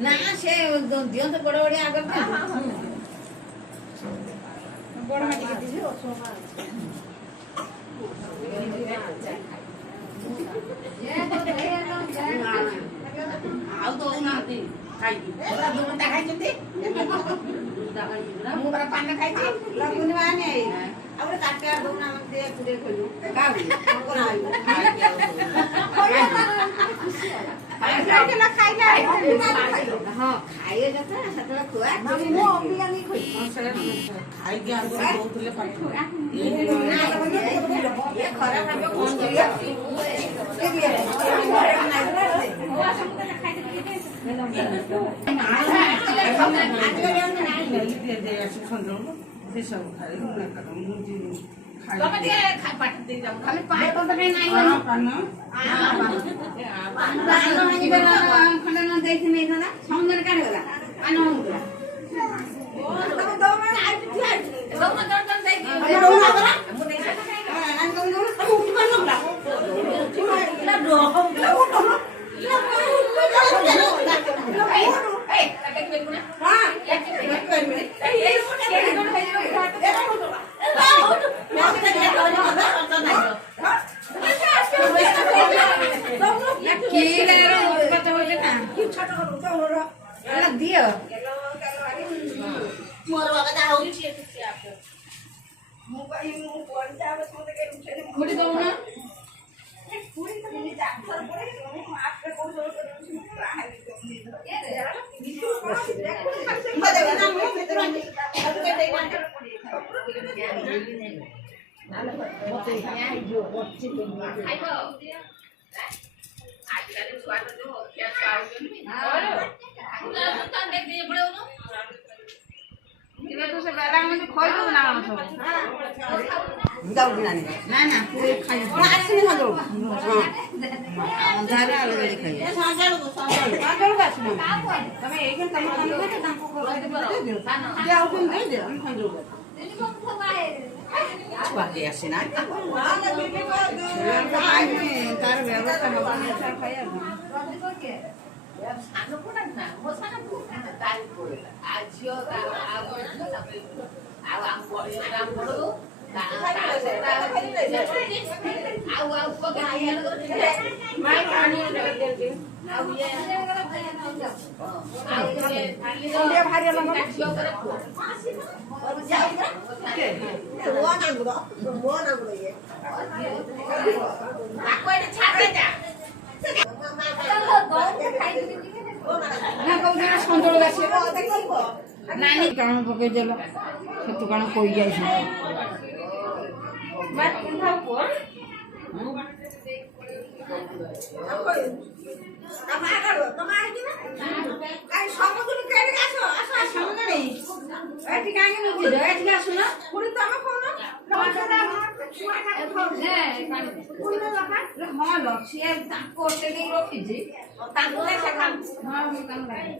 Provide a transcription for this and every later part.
ना से दियो तो बड़ बड़ आगर बड़ माटी के दियो आउ तो नाती खाई ओरा दो घंटा खाई चंती मु बरा पान खाई थी लगुन माने अब काटे दो ना दे पुरे खोलू काबी कोन आइयो खाई के ना खाई ले हां खाइए जता सतला खुआ मु अम्बिया नहीं खोई खाई के आगो बहुतले पाठ ये खरा भाबे कोन दिया ये दिया ना ना पूरे खाई आसनी हो दो हां अंधारा अलग अलग खाई साजल को आसनी तमे एक दिन तमे खाई तो तांको को दे दे जे आउ दिन दे दे हम खाई दो स्वादे आसे ना तार व्यवस्था न खाया सानो कोना ना मो सानो को ताई पड़े आजियो आ आम पड़े राम पड़ो नानी कण पके देलो खेत कण कोई जाई बात उठाओ कोन तमा करो तमा आइकी ना काई समुद्र केडे आसो आसो समुद्र नहीं एठी काहे न जे एठी आसो ना पुरी तमा कोन लखरा छुआ का ने पुरी लखा हां लक्षिया ताको ओटे दे रखी जी ताको ले से काम हां मी काम लागे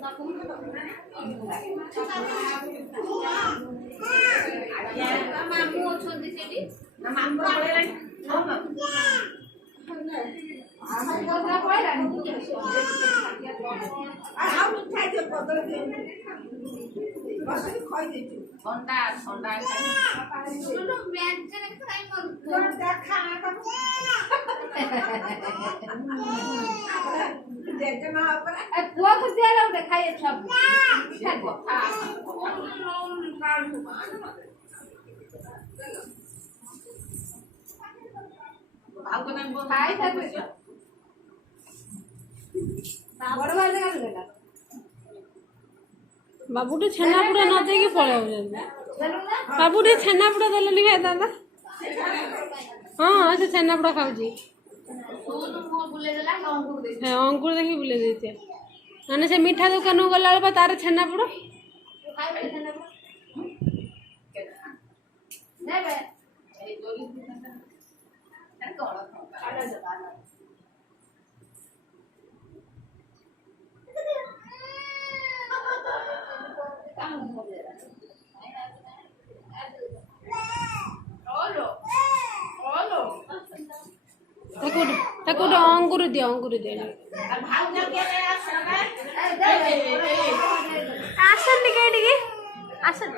मामू अछोंदी सेठी ना मामू पड़े हां আমার কথা কইরা নি আর আউ খাই দে পদর দে বসে খাই দে ঠান্ডা ঠান্ডা শুনো ম্যাচ জেনে খাই মন তোর দেখা না দেখতে না আপরে এ পুয়া কো দিয়া লাও দেখাই সব आपको नाम बोल खाई था कुछ बड़ बार लगा देला बाबूटी छेनापुड़ा न दे के पळे हो बाबूटी छेनापुड़ा देलनी भाई दादा हां से छेनापुड़ा खाऊ जी हां अंकुर देखि बुले देते माने से मीठा दुकान गला बा तार छेनापुड़ा ने बे ए जोली काम हो गया তাকে ওটা অঙ্কুরে দিয়ে আসেন দিকে এদিকে আসেন।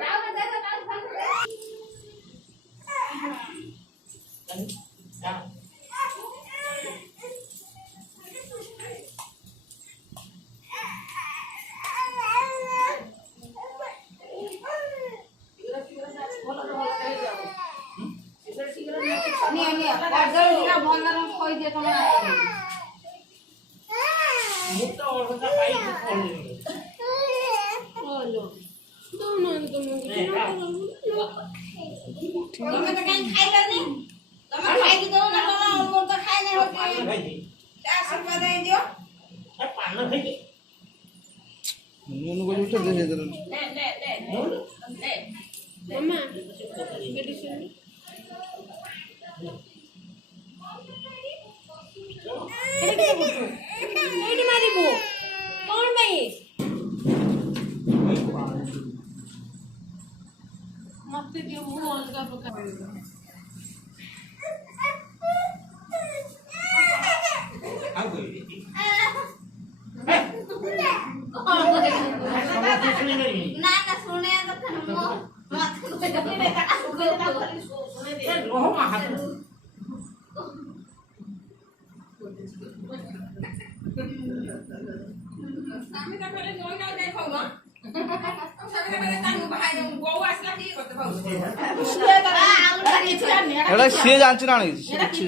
ମତେ ଦିଅ ମୁଁ ଅଲଗା ପ୍ରକାର এটা সে জানছে না নাকি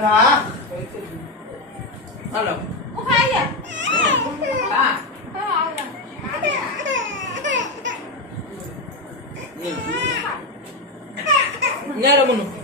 না হ্যালো Nyara munu.